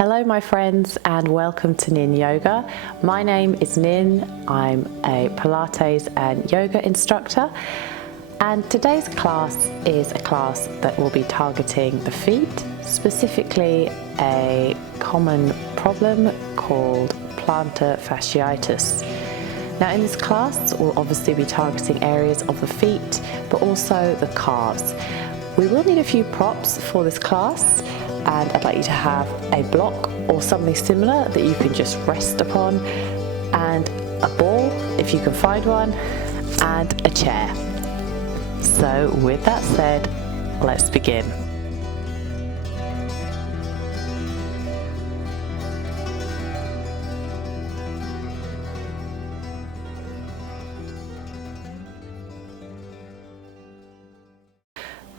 Hello my friends and welcome to Yin Yoga. My name is Nin, I'm a Pilates and yoga instructor, and today's class is a class that will be targeting the feet, specifically a common problem called plantar fasciitis. Now in this class we'll obviously be targeting areas of the feet but also the calves. We will need a few props for this class, and I'd like you to have a block or something similar that you can just rest upon, and a ball if you can find one, and a chair. So with that said, let's begin.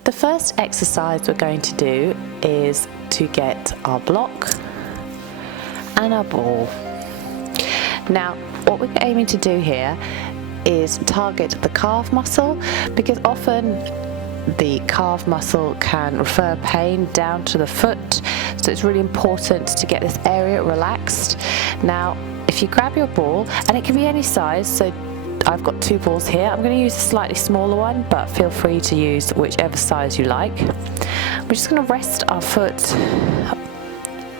The first exercise we're going to do is to get our block and our ball. Now, what we're aiming to do here is target the calf muscle, because often the calf muscle can refer pain down to the foot, so it's really important to get this area relaxed. Now, if you grab your ball, and it can be any size, so I've got two balls here. I'm going to use a slightly smaller one, but feel free to use whichever size you like. We're just going to rest our foot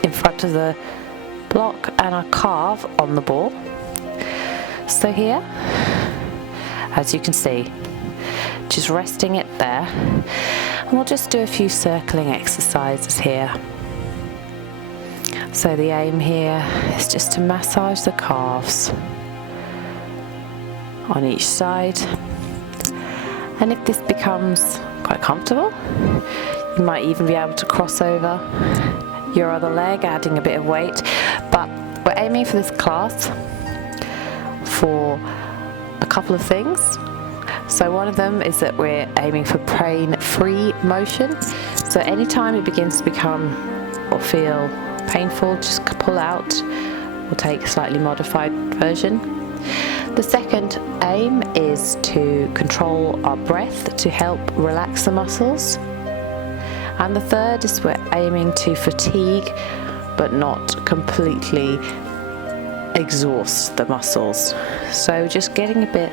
in front of the block and our calf on the ball. So here, as you can see, just resting it there. And we'll just do a few circling exercises here. So the aim here is just to massage the calves on each side, and if this becomes quite comfortable, you might even be able to cross over your other leg, adding a bit of weight. But we're aiming for this class for a couple of things. So one of them is that we're aiming for pain-free motion. So anytime it begins to become or feel painful, just pull out or take a slightly modified version. The second aim is to control our breath to help relax the muscles. And the third is we're aiming to fatigue but not completely exhaust the muscles. So just getting a bit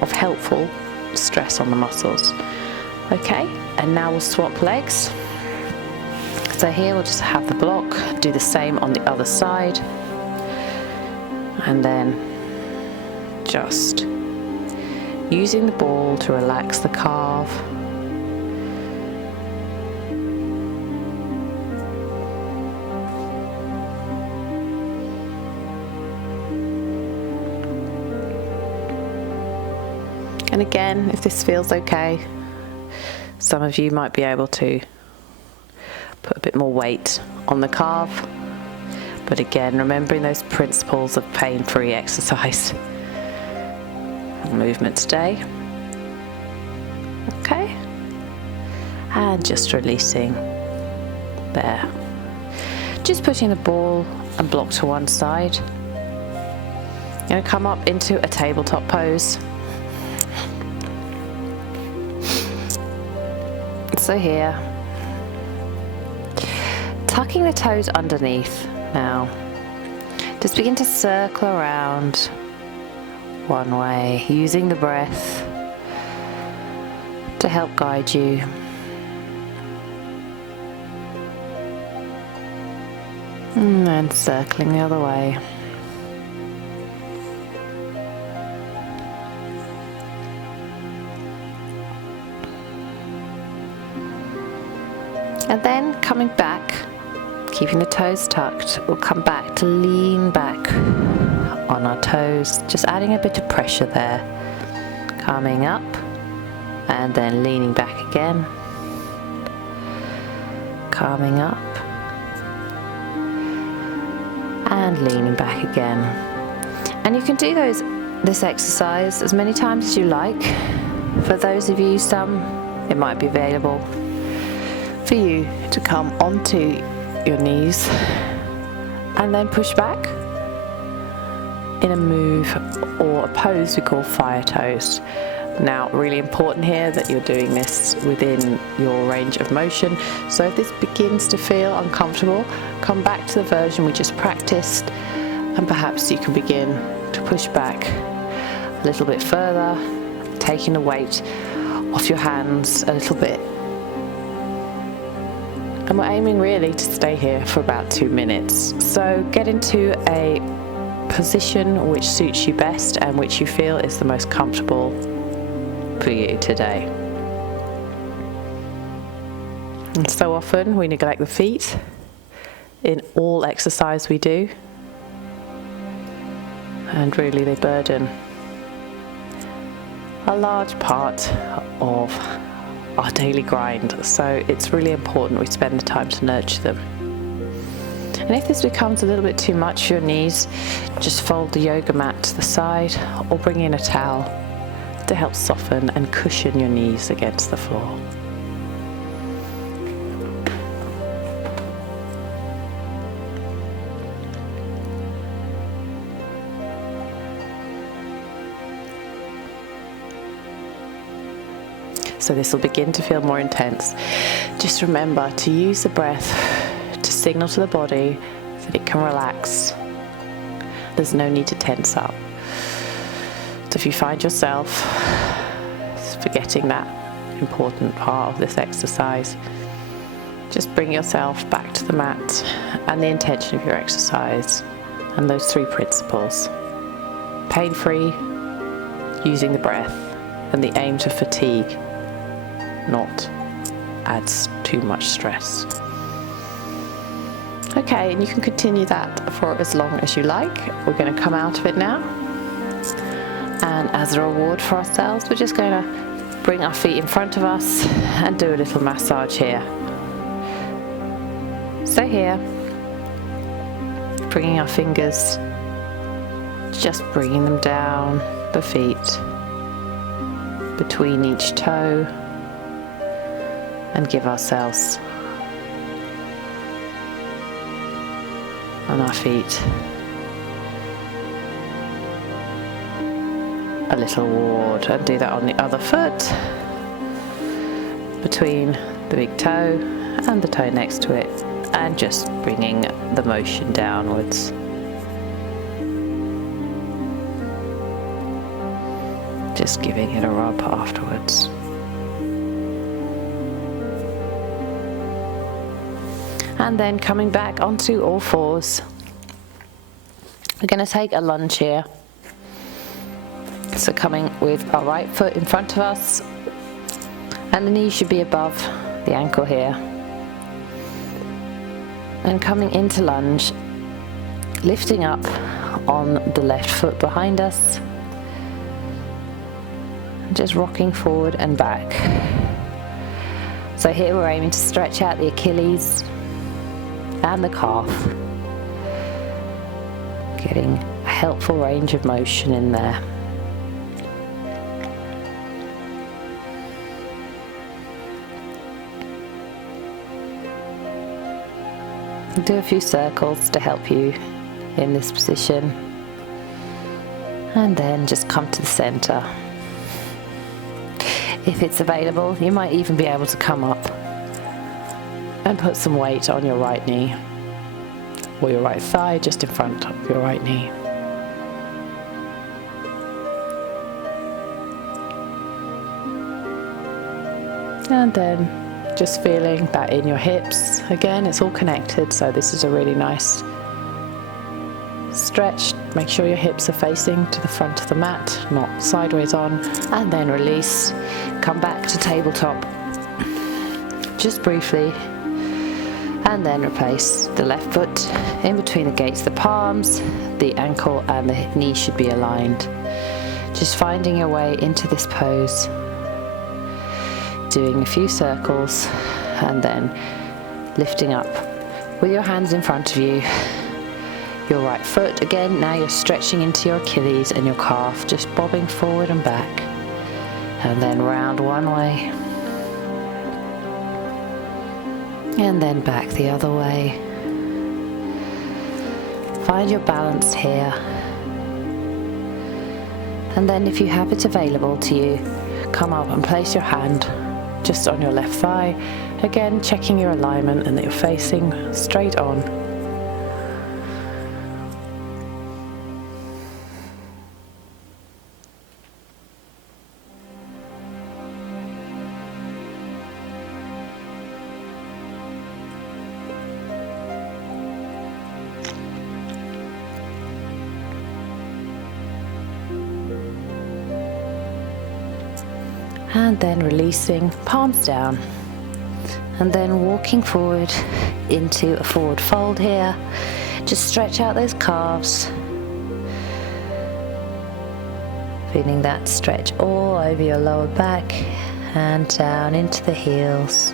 of helpful stress on the muscles. Okay, and now we'll swap legs. So here we'll just have the block, do the same on the other side, and then just using the ball to relax the calf. And again, if this feels okay, some of you might be able to put a bit more weight on the calf. But again, remembering those principles of pain-free exercise movement today. Okay, and just releasing there. Just putting the ball and block to one side. You're going to come up into a tabletop pose. So here, tucking the toes underneath now. Just begin to circle around one way, using the breath to help guide you. And then circling the other way. And then coming back, keeping the toes tucked, we'll come back to lean back on our toes, just adding a bit of pressure there. Coming up and then leaning back again. Coming up and leaning back again. And you can do this exercise as many times as you like. For those of you, some it might be available for you to come onto your knees and then push back in a move or a pose we call fire toes. Now, really important here that you're doing this within your range of motion. So if this begins to feel uncomfortable, come back to the version we just practiced, and perhaps you can begin to push back a little bit further, taking the weight off your hands a little bit. And we're aiming really to stay here for about 2 minutes. So get into a position which suits you best and which you feel is the most comfortable for you today. And so often we neglect the feet in all exercise we do, and really they burden a large part of our daily grind, so it's really important we spend the time to nurture them. And if this becomes a little bit too much for your knees, just fold the yoga mat to the side or bring in a towel to help soften and cushion your knees against the floor. So this will begin to feel more intense. Just remember to use the breath to signal to the body that it can relax. There's no need to tense up. So if you find yourself forgetting that important part of this exercise, just bring yourself back to the mat and the intention of your exercise and those 3 principles. Pain-free, using the breath, and the aim to fatigue not adds too much stress. Okay, and you can continue that for as long as you like. We're going to come out of it now. And as a reward for ourselves, we're just going to bring our feet in front of us and do a little massage here. So here, bringing our fingers, just bringing them down the feet, between each toe, and give ourselves on our feet a little reward, and do that on the other foot, between the big toe and the toe next to it, and just bringing the motion downwards. Just giving it a rub afterwards. And then coming back onto all fours. We're going to take a lunge here. So coming with our right foot in front of us, and the knee should be above the ankle here. And coming into lunge, lifting up on the left foot behind us, just rocking forward and back. So here we're aiming to stretch out the Achilles and the calf, getting a helpful range of motion in there. Do a few circles to help you in this position, and then just come to the center. If it's available, you might even be able to come up and put some weight on your right knee or your right thigh, just in front of your right knee. And then just feeling that in your hips. Again, it's all connected, so this is a really nice stretch. Make sure your hips are facing to the front of the mat, not sideways on. And then release. Come back to tabletop, just briefly. And then replace the left foot in between the gates, the palms, the ankle and the knee should be aligned. Just finding your way into this pose, doing a few circles, and then lifting up with your hands in front of you. Your right foot again, now you're stretching into your Achilles and your calf, just bobbing forward and back, and then round one way, and then back the other way. Find your balance here, and then if you have it available to you, come up and place your hand just on your left thigh, again checking your alignment and that you're facing straight on. And then releasing, palms down, and then walking forward into a forward fold here. Just stretch out those calves, feeling that stretch all over your lower back and down into the heels,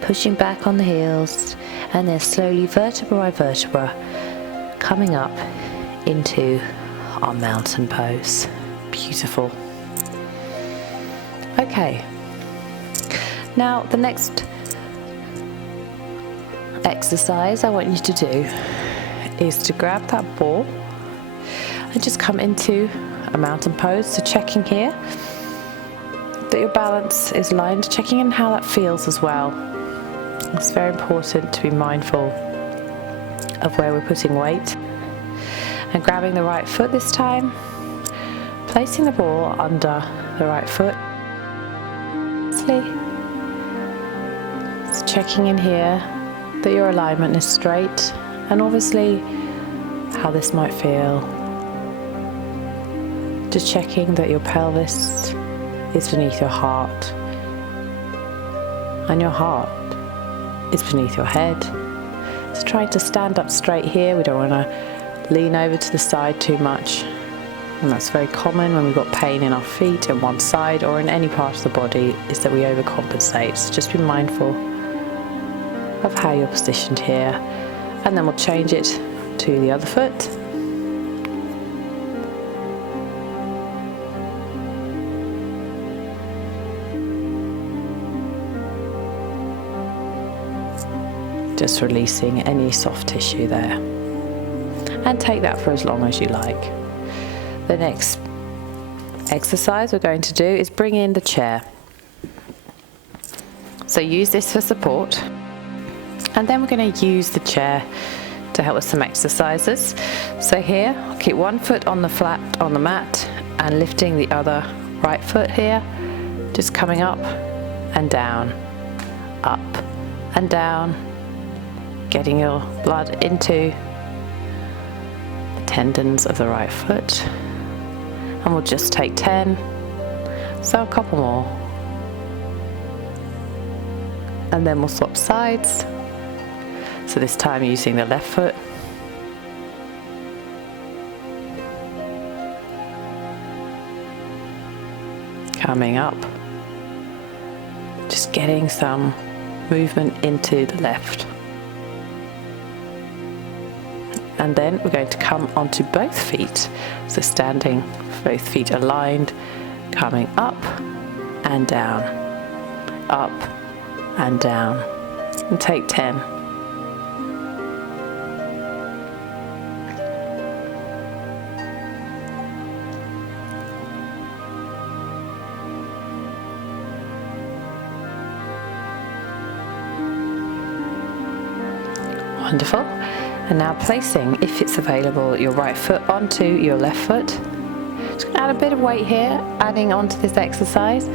pushing back on the heels, and then slowly vertebra by vertebra coming up into our mountain pose. Beautiful. Okay, now the next exercise I want you to do is to grab that ball and just come into a mountain pose. So checking here that your balance is lined, checking in how that feels as well. It's very important to be mindful of where we're putting weight. And grabbing the right foot this time, placing the ball under the right foot. So checking in here that your alignment is straight, and obviously how this might feel. Just checking that your pelvis is beneath your heart and your heart is beneath your head. So trying to stand up straight here. We don't want to lean over to the side too much. And that's very common when we've got pain in our feet in one side or in any part of the body, is that we overcompensate. So just be mindful of how you're positioned here. And then we'll change it to the other foot. Just releasing any soft tissue there. And take that for as long as you like. The next exercise we're going to do is bring in the chair. So use this for support, and then we're going to use the chair to help with some exercises. So here, I'll keep one foot on the flat on the mat and lifting the other right foot here, just coming up and down, up and down, getting your blood into the tendons of the right foot. And we'll just take 10, so a couple more. And then we'll swap sides. So this time using the left foot. Coming up. Just getting some movement into the left. And then we're going to come onto both feet. So standing, both feet aligned, coming up and down, up and down. And take 10. Wonderful. And now placing, if it's available, your right foot onto your left foot. Just going to add a bit of weight here, adding onto this exercise,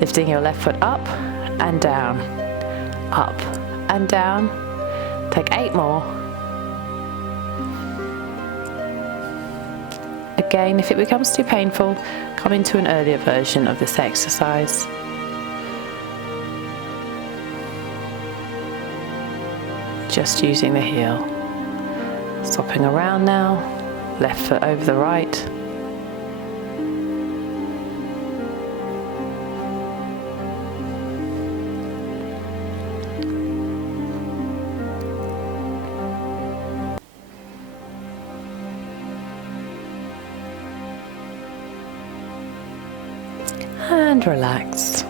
lifting your left foot up and down, up and down. Take 8 more. Again, if it becomes too painful, come into an earlier version of this exercise. Just using the heel. Swapping around now, left foot over the right. And relax.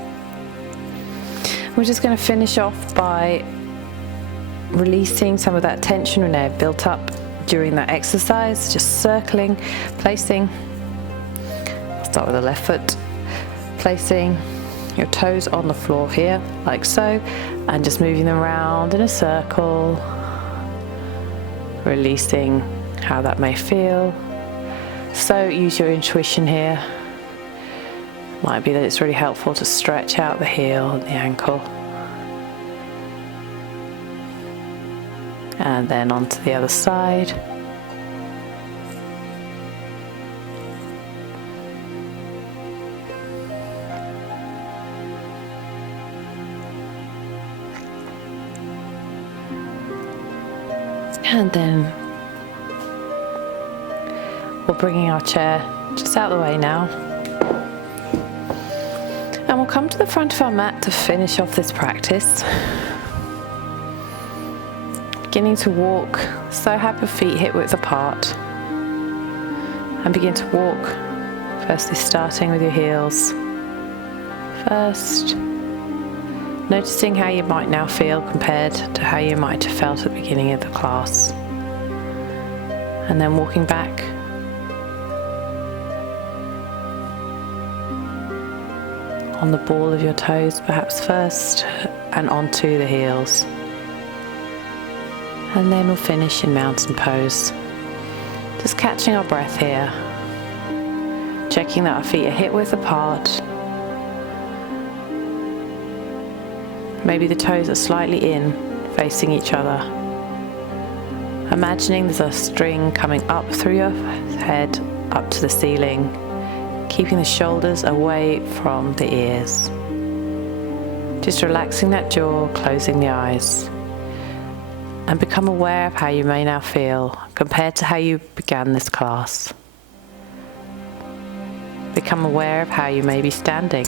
We're just going to finish off by releasing some of that tension we may have built up during that exercise, just circling, placing. Start with the left foot, placing your toes on the floor here, like so, and just moving them around in a circle, releasing how that may feel. So use your intuition here. Might be that it's really helpful to stretch out the heel and the ankle. And then onto the other side. And then we're bringing our chair just out of the way now. And we'll come to the front of our mat to finish off this practice. Beginning to walk, so have your feet hip width apart. And begin to walk, firstly starting with your heels. First, noticing how you might now feel compared to how you might have felt at the beginning of the class. And then walking back. On the ball of your toes perhaps first, and onto the heels. And then we'll finish in mountain pose. Just catching our breath here. Checking that our feet are hip width apart. Maybe the toes are slightly in, facing each other. Imagining there's a string coming up through your head, up to the ceiling, keeping the shoulders away from the ears. Just relaxing that jaw, closing the eyes. And become aware of how you may now feel compared to how you began this class. Become aware of how you may be standing,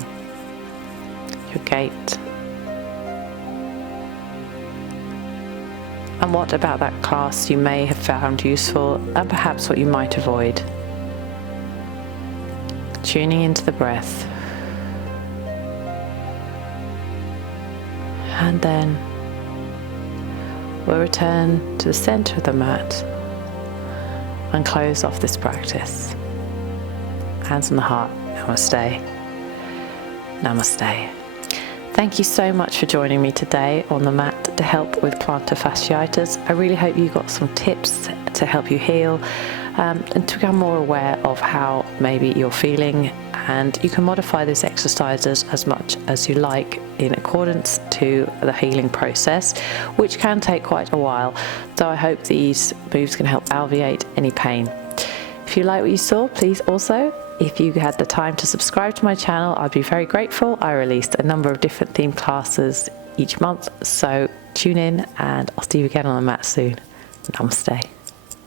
your gait. And what about that class you may have found useful, and perhaps what you might avoid. Tuning into the breath. And then we'll return to the center of the mat and close off this practice. Hands on the heart. Namaste. Namaste. Thank you so much for joining me today on the mat to help with plantar fasciitis. I really hope you got some tips to help you heal and to become more aware of how maybe you're feeling, and you can modify those exercises as much as you like in accordance to the healing process, which can take quite a while. So I hope these moves can help alleviate any pain. If you like what you saw, please also, if you had the time to subscribe to my channel, I'd be very grateful. I released a number of different themed classes each month, so tune in and I'll see you again on the mat soon. Namaste.